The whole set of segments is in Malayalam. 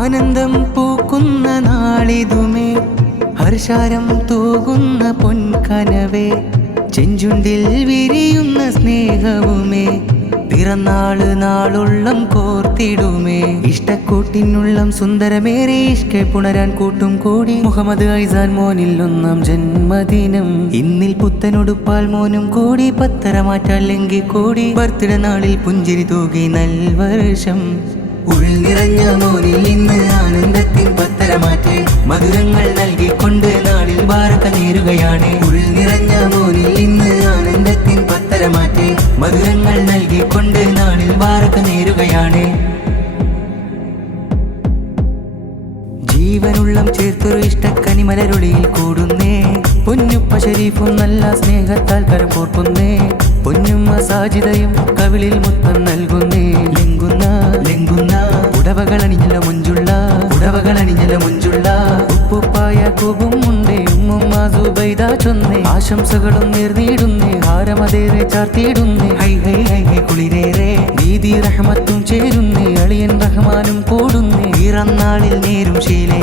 ആനന്ദം പൂക്കുന്ന നാളിതുമേ, ഹർഷാരം തൂകുന്ന പൊൻകനവേ, ചെഞ്ചുണ്ടിൽ വിരിയുന്ന സ്നേഹവുമേ, പിറന്നാള് നാളുള്ളം കോർത്തിടുമേ. ഇഷ്ടക്കൂട്ടിനുള്ളം സുന്ദരമേറെ ഇഷ്കെ പുണരാൻ കൂട്ടും കൂടി. മുഹമ്മദ് ഐസാൻ മോനിൽ 1-ാം ജന്മദിനം. ഇന്നിൽ പുത്തനൊടുപ്പാൽ മോനും കൂടി. പത്തര മാറ്റല്ലെങ്കിൽ കൂടി. ബർത്ത്ഡേ നാളിൽ പുഞ്ചിരി തൂകി നൽവർഷം. ഉൾനിറഞ്ഞ മോനിൽ ഇന്ന് ആനന്ദത്തിൻ പത്തര മാറ്റ്. മധുരങ്ങൾ നൽകിക്കൊണ്ട് നാളിൽ ബാറക നേരുകയാണ്. ഉൾനിറഞ്ഞ മോനിൽ ഇന്ന് ആനന്ദത്തിൻ പത്തര മാറ്റ്. മധുരങ്ങൾ നൽകിക്കൊണ്ട് നാളിൽ ബാറക നേരുകയാണ്. ജീവനുള്ളം ചേർത്തൊരു ഇഷ്ടക്കനിമലരുളിയിൽ കൂടുന്നേ. പൊന്നുപ്പ ഷരീഫും നല്ല സ്നേഹത്താൽ കരം കോർക്കുന്നേ. പൊന്നുമ്മ സാജിദയും കവിളിൽ മുത്തം നൽകുന്നേ. ലെങ്കുന്ന ഉടവകളണിഞ്ഞല മുഞ്ചുള്ള ഉപ്പുപ്പായ കൂപും ഉണ്ടേ. ഉമ്മുമ്മ സുബൈദ ചൊന്നേ. ആശംസകളും നേർന്നിടുന്നേ. ഹാരമതേറെ ചാർത്തിയിടുന്നേ. ഹൈ ഹൈ ഹൈ ഹൈ കുളിരേറെ ദീദി റഹ്മത്തും ചേരുന്നേ. അളിയൻ റഹ്മാനും കൂടുന്നേ. വീറന്നാളിൽ നേരും ശീലേ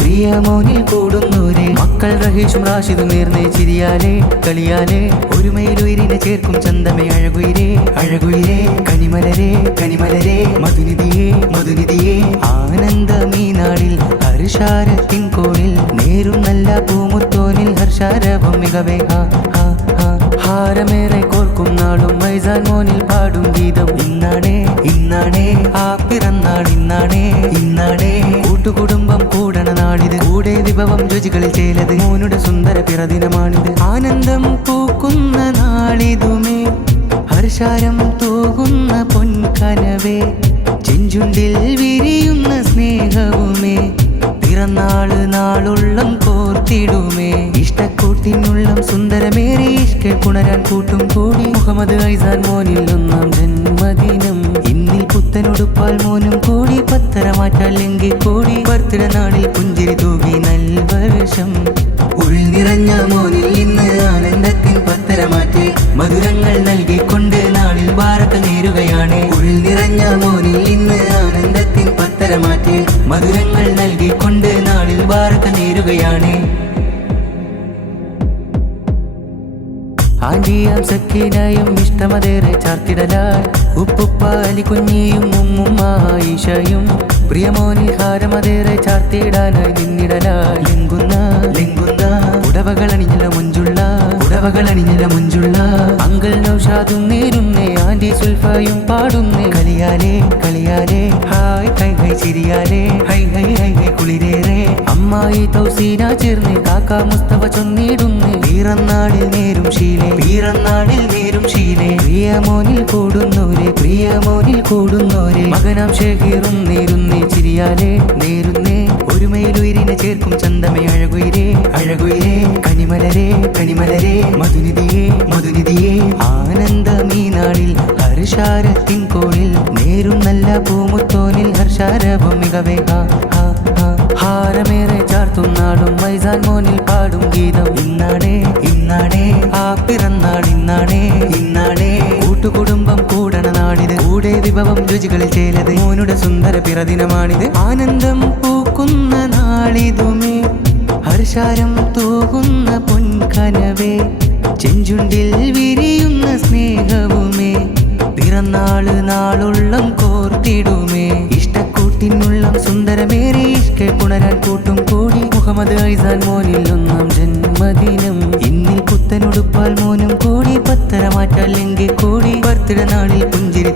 പ്രിയമോനിൽ കൂടുന്നോരെ മക്കൾ റഹീഷും റാഷിദും നേർന്നേ. ചിരിയാലേ കളിയാലേ ഒരുമയിലുയിരിനെ ചേർക്കും ചന്തമേ. അഴകുയിരേ കനിമലരേ മധുനിധിയേ ആനന്ദമീ നാളിൽ ഹർഷാരത്തിൻ കോണിൽ. നേരും നല്ല പൂമുത്തോനിൽ ഹർഷാരവം മികവേ. ഹാരമേറെ കോർക്കും നാളും ഐസാൻ മോനിൽ പാടും ഗീതം. ഇന്നാണേ ആ പിറന്നാൾ. ഇന്നാണേ കൂട്ടുകുടുംബം കൂടണ നാളിത്. കൂടെ വിഭവം രുചികളിൽ ചേലത്. മോനുടെ സുന്ദര പിറദിനമാണിത്. ആനന്ദം പൂക്കുന്ന നാളിതുമേ, ഹർഷാരം തൂകുന്ന പൊൻകനവേ, ചെഞ്ചുണ്ടിൽ വിരിയുന്ന സ്നേഹവുമേ, പിറന്നാള് നാളുള്ളം കോർത്തിടുമേ. ഇഷ്ടക്കൂട്ടിനുള്ളം സുന്ദരമേറെ ഇഷ്കെ പുണരാൻ കൂട്ടും കൂടി. മുഹമ്മദ് ഐസാൻ മോനിൽ 1-ാം ജന്മദിനം. ഇന്നിൽ പുത്തൻ പുത്തനുടുപ്പാൽ മോനും കൂടി പത്തര മാറ്റല്ലെങ്കിൽ കൂടി ബർത്ത്ഡേ നാളിൽ പുഞ്ചിരി തൂകി നൽവർഷം ഉൾനിറഞ്ഞ മോനിൽ ഇന്ന് ആനന്ദത്തിൻ പത്തര മാറ്റി മധുരങ്ങൾ നൽകിക്കൊണ്ട് നാളിൽ ബാറക നേരുകയാണ് ഉൾനിറഞ്ഞ മോനിൽ ഇന്ന് ആനന്ദത്തിൻ പത്തര മാറ്റി മധുരങ്ങൾ നൽകിക്കൊണ്ട് നാളിൽ ബാറക നേരുകയാണ് ആഞ്ചിയാം സക്കീനായും ഇഷ്ടമതേറെ ചാർത്തിടലാൽ ഉപ്പുപ്പാലി കുഞ്ഞിയും ഉമ്മുമ്മ ഈശയും പ്രിയമോനിൽ ഹാരമതേറെ ചാർത്തിടാനായി നിന്നിടലാൽ ലെങ്കുന്ന ഉടവകളണിഞ്ഞല മുഞ്ചുള്ള അങ്കിൾ നൗഷാദും നേരുന്നേ ആന്റി സുൽഫയും പാടുന്നേ കളിയാലേ ഹായ് ഹൈ ഹൈ ചിരിയാലേ ഹൈ ഹൈ ഹൈ ഹൈ കുളിരേറെ അമ്മായി തൗസീന ചേർന്ന് കാക്ക മുസ്തഫ ചൊന്നിടുന്നേ വീറന്നാളിൽ നേരും ശീലേ പ്രിയമോനിൽ കൂടുന്നോരെ മകനാം ഷഹീറും നേരുന്നേ ചിരിയാലേ നേരുന്നേ ഒരുമയിലുയിരിനെ ചേർക്കും ചന്തമേ അഴകുയിരേ കനിമലരേ മധുനിധിയേ ആനന്ദമീ നാളിൽ ഹർഷാരത്തിൻ കോണിൽ നേരും നല്ല പൂമുത്തോനിൽ ഹർഷാരവം മികവേ ഹാരമേറെ ചാർത്തും നാടും മൈസാൻ മോനിൽ പാടും ഗീതം ഇന്നാണേ ആ പിറന്നാൾ ഇന്നാണേ കൂട്ടുകുടുംബം കൂടണ നാളിത് കൂടെ വിഭവം രുചികളിൽ ചേലത് മോനുടെ സുന്ദര പിറദിനമാണിത് ആനന്ദം പൂക്കുന്ന നാളിതുമേ ഹർഷാരം തൂകുന്ന പൊൻകനവേ ചെഞ്ചുണ്ടിൽ വിരിയുന്ന സ്നേഹവുമേ പിറന്നാള് നാളുള്ളം കോർത്തിടുമേ ഇഷ്ടക്കൂട്ടിനുള്ളം സുന്ദരമേറെ ഇഷ്കെ പുണരാൻ കൂട്ടും കൂടി മുഹമ്മദ് ഐസാൻ മോനിൽ 1-ാം ജന്മദിനം ഇന്നിൽ പുത്തനുടുപ്പാൽ മോനും കൂടി പത്തര മാറ്റല്ലെങ്കിൽ കൂടി ബർത്ത്ഡേ നാളിൽ പുഞ്ചിരി